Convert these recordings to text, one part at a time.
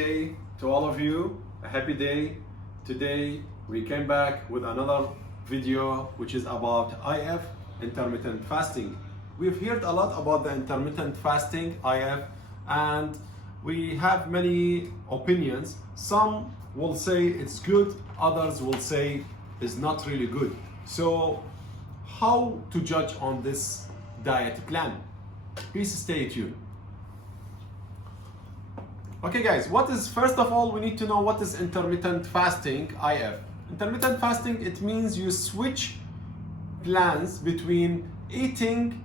day to all of you. A happy day. Today we came back with another video which is about IF, intermittent fasting. We've heard a lot about the intermittent fasting, IF, and we have many opinions. Some will say it's good, others will say it's not really good. So how to judge on this diet plan? Please stay tuned. Okay guys, first of all, we need to know what is intermittent fasting, IF. Intermittent fasting, it means you switch plans between eating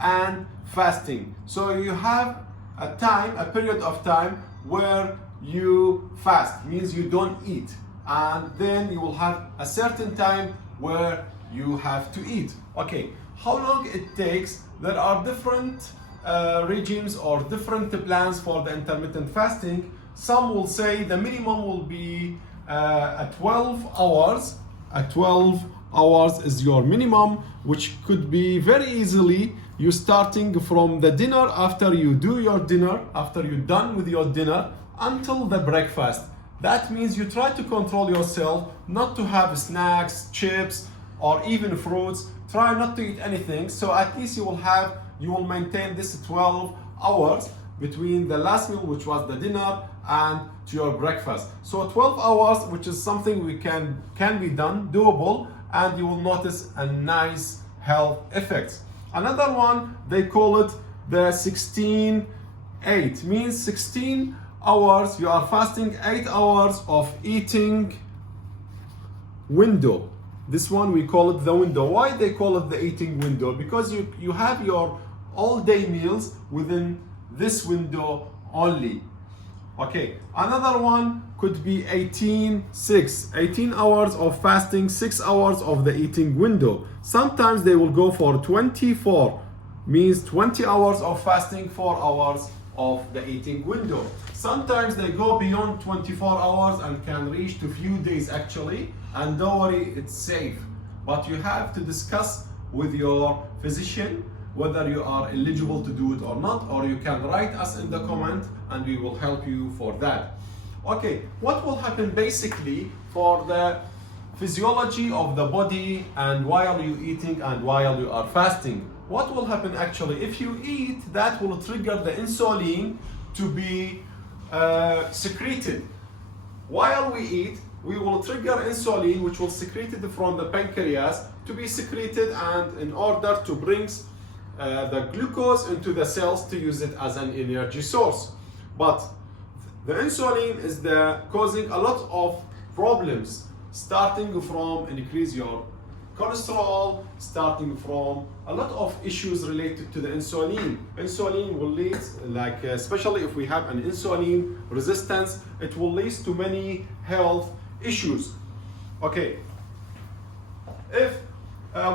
and fasting. So you have a period of time where you fast, means you don't eat. And then you will have a certain time where you have to eat. Okay, how long it takes? There are different regimes or different plans for the intermittent fasting. Some will say the minimum will be 12 hours. 12 hours is your minimum, which could be very easily you starting from the dinner, after you do your dinner, after you're done with your dinner, until the breakfast. That means you try to control yourself not to have snacks, chips, or even fruits. Try not to eat anything, so at least you will maintain this 12 hours between the last meal, which was the dinner, and to your breakfast. So 12 hours, which is something we can be done, doable, and you will notice a nice health effects. Another one, they call it the 16-8, means 16 hours you are fasting, 8 hours of eating window. This one we call it the window. Why they call it the eating window? Because you have your all day meals within this window only. Okay, another one could be 18-6, 18 hours of fasting, 6 hours of the eating window. Sometimes they will go for 24, means 20 hours of fasting, 4 hours of the eating window. Sometimes they go beyond 24 hours and can reach to few days actually, and don't worry, it's safe. But you have to discuss with your physician whether you are eligible to do it or not, or you can write us in the comment and we will help you for that. Okay, what will happen basically for the physiology of the body and while you eating and while you are fasting? What will happen actually? If you eat, that will trigger the insulin to be secreted. While we eat, we will trigger insulin, which will secrete it from the pancreas to be secreted, and in order to bring the glucose into the cells to use it as an energy source. But the insulin is causing a lot of problems, starting from increase your cholesterol, starting from a lot of issues related to the insulin. Insulin will lead, especially if we have an insulin resistance, it will lead to many health issues. Okay, if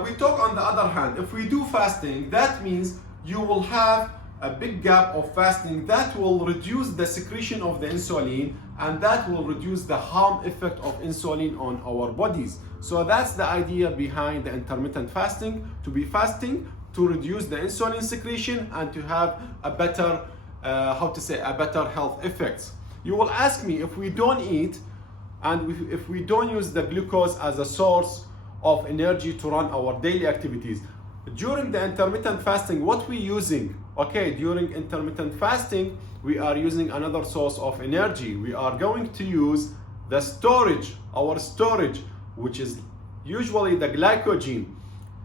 we talk on the other hand, if we do fasting, that means you will have a big gap of fasting that will reduce the secretion of the insulin, and that will reduce the harm effect of insulin on our bodies. So that's the idea behind the intermittent fasting, to be fasting to reduce the insulin secretion and to have a better, a better health effects. You will ask me, if we don't eat and if we don't use the glucose as a source of energy to run our daily activities, during the intermittent fasting, what we using? Okay, during intermittent fasting, we are using another source of energy. We are going to use the storage, our storage, which is usually the glycogen.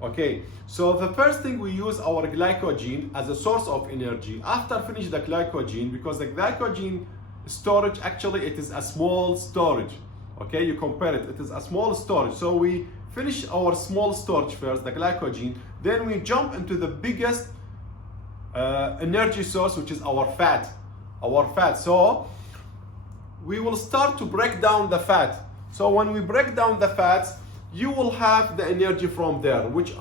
Okay, so the first thing, we use our glycogen as a source of energy. After finish the glycogen, because the glycogen storage, actually it is a small storage. Okay, you compare it is a small storage. So we finish our small storage first, the glycogen, then we jump into the biggest energy source, which is our fat. So we will start to break down the fat. So when we break down the fats, you will have the energy from there, we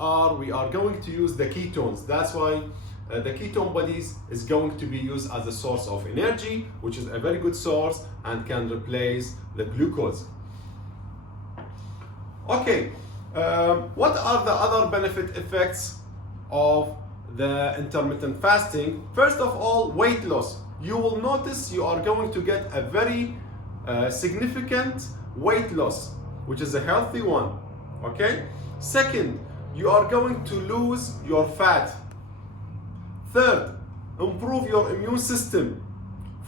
are going to use the ketones. That's why the ketone bodies is going to be used as a source of energy, which is a very good source and can replace the glucose. Okay, what are the other benefit effects of the intermittent fasting? First of all, weight loss. you will notice you are going to get a very significant weight loss, which is a healthy one. Okay? Second, you are going to lose your fat. Third, improve your immune system.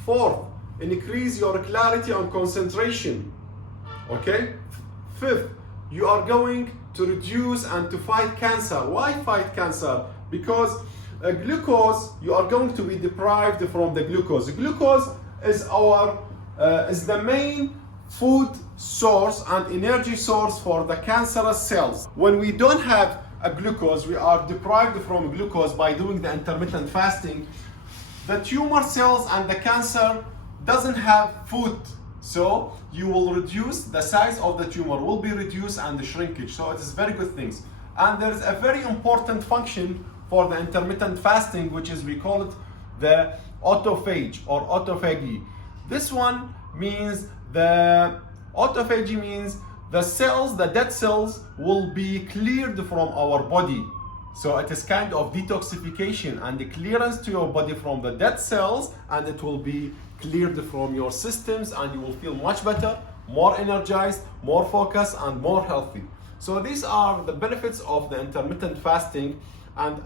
Fourth, increase your clarity and concentration. Okay? Fifth, you are going to reduce and to fight cancer. Why fight cancer? Because glucose, you are going to be deprived from the glucose. Glucose is is the main food source and energy source for the cancerous cells. When we don't have a glucose, we are deprived from glucose by doing the intermittent fasting. The tumor cells and the cancer doesn't have food, so you will reduce the size of the tumor, will be reduced, and the shrinkage. So it is very good things. And there is a very important function for the intermittent fasting, which is, we call it the autophagy or autophagy. This one means autophagy means the cells, the dead cells, will be cleared from our body. So it is kind of detoxification and the clearance to your body from the dead cells, and it will be cleared from your systems, and you will feel much better, more energized, more focused, and more healthy. So these are the benefits of the intermittent fasting, and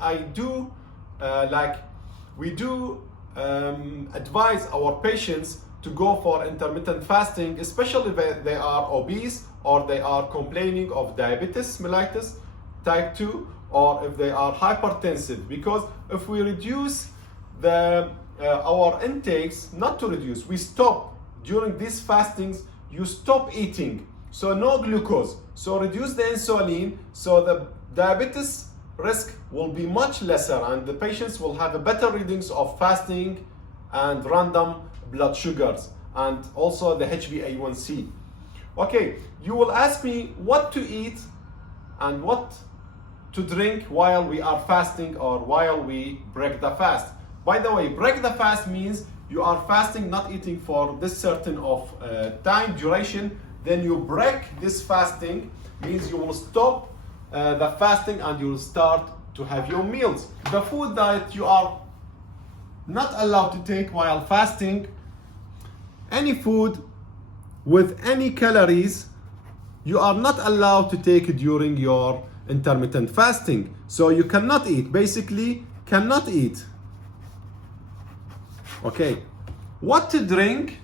we do advise our patients to go for intermittent fasting, especially if they are obese or they are complaining of diabetes mellitus type 2, or if they are hypertensive. Because if we reduce our intakes, not to reduce, we stop during these fastings, you stop eating, so no glucose, so reduce the insulin, so the diabetes risk will be much lesser, and the patients will have a better readings of fasting and random blood sugars, and also the HbA1c. Okay, you will ask me what to eat and what to drink while we are fasting or while we break the fast. By the way, break the fast means you are fasting, not eating for this certain of time duration. Then you break this fasting, means you will stop the fasting and you will start to have your meals. The food that you are not allowed to take while fasting, any food with any calories, you are not allowed to take during your intermittent fasting. So you cannot eat, basically cannot eat. Okay, what to drink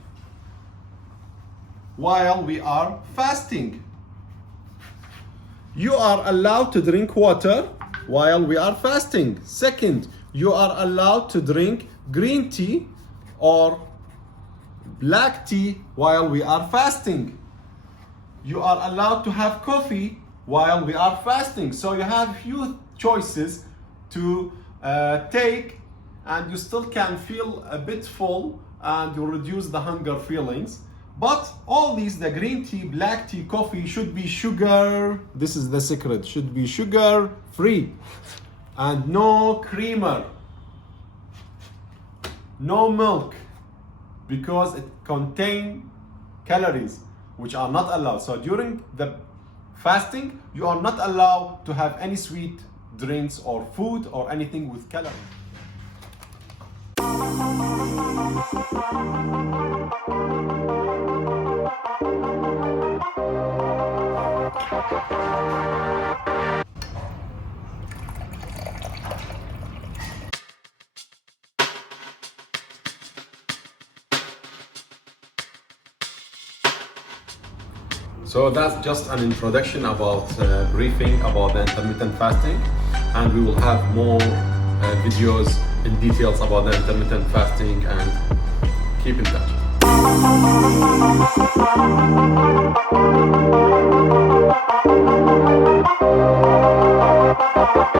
while we are fasting? You are allowed to drink water while we are fasting. Second, you are allowed to drink green tea or black tea while we are fasting. You are allowed to have coffee while we are fasting. So you have few choices to take, and you still can feel a bit full and you reduce the hunger feelings. But all these, the green tea, black tea, coffee, should be sugar. This is the secret, should be sugar free and no creamer, no milk, because it contains calories which are not allowed. So during the fasting, you are not allowed to have any sweet drinks or food or anything with calories. So that's just an introduction about briefing about the intermittent fasting, and we will have more videos in details about the intermittent fasting, and keep in touch.